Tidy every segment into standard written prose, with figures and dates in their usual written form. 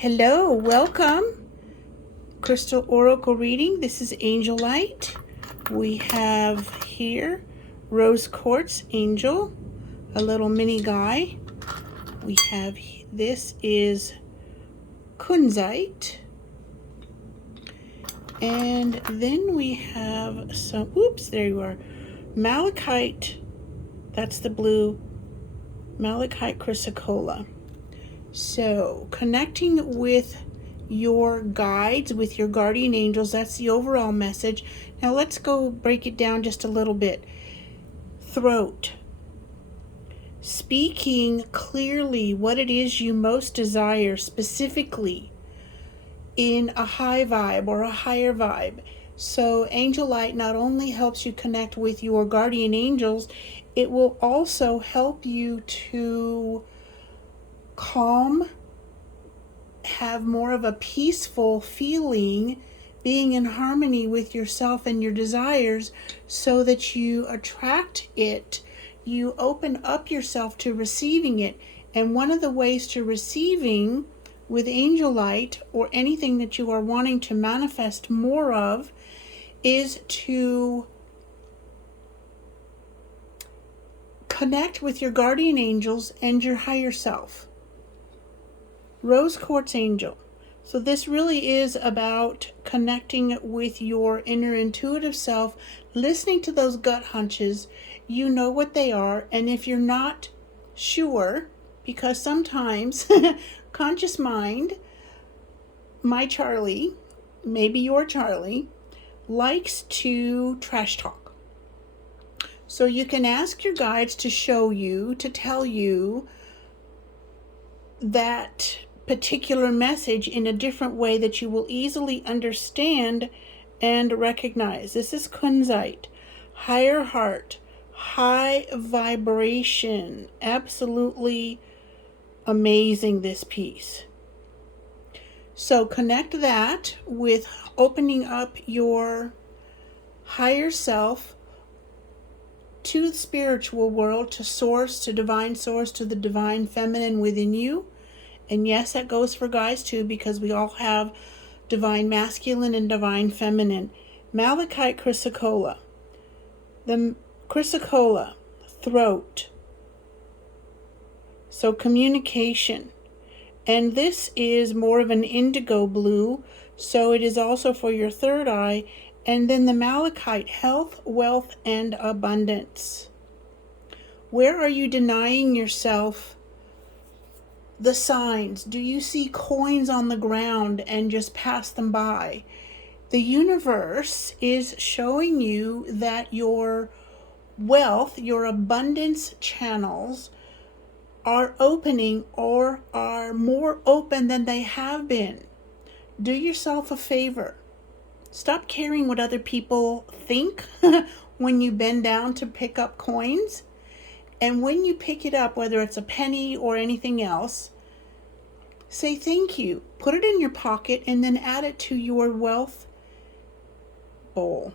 Hello, welcome. Crystal Oracle reading. This is Angelite. We have here Rose Quartz Angel, a little mini guy. We have, this is Kunzite. And then we have some, there you are. Malachite, that's the blue, Malachite Chrysocolla. So, connecting with your guides, with your guardian angels, that's the overall message. Now let's go break it down just a little bit. Throat. Speaking clearly what it is you most desire, specifically in a high vibe or a higher vibe. So Angelite not only helps you connect with your guardian angels, it will also help you to calm, have more of a peaceful feeling, being in harmony with yourself and your desires so that you attract it. You open up yourself to receiving it. And one of the ways to receiving with Angelite or anything that you are wanting to manifest more of is to connect with your guardian angels and your higher self. Rose Quartz Angel. So this really is about connecting with your inner intuitive self, listening to those gut hunches. You know what they are, and if you're not sure, because sometimes conscious mind, my Charlie, maybe your Charlie, likes to trash talk. So you can ask your guides to show you, to tell you that particular message in a different way that you will easily understand and recognize. This is Kunzite, higher heart, high vibration. Absolutely amazing, this piece. So connect that with opening up your higher self to the spiritual world, to source, to divine source, to the divine feminine within you. And yes, that goes for guys too, because we all have divine masculine and divine feminine. Malachite Chrysocolla. The Chrysocolla, throat. So communication. And this is more of an indigo blue, so it is also for your third eye. And then the Malachite, health, wealth, and abundance. Where are you denying yourself the signs? Do you see coins on the ground and just pass them by? The universe is showing you that your wealth, your abundance channels are opening or are more open than they have been. Do yourself a favor. Stop caring what other people think when you bend down to pick up coins. And when you pick it up, whether it's a penny or anything else, say thank you. Put it in your pocket and then add it to your wealth bowl.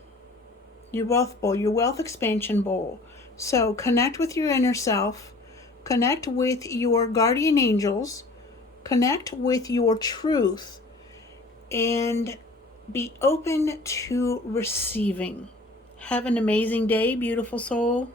Your wealth expansion bowl. So connect with your inner self. Connect with your guardian angels. Connect with your truth. And be open to receiving. Have an amazing day, beautiful soul.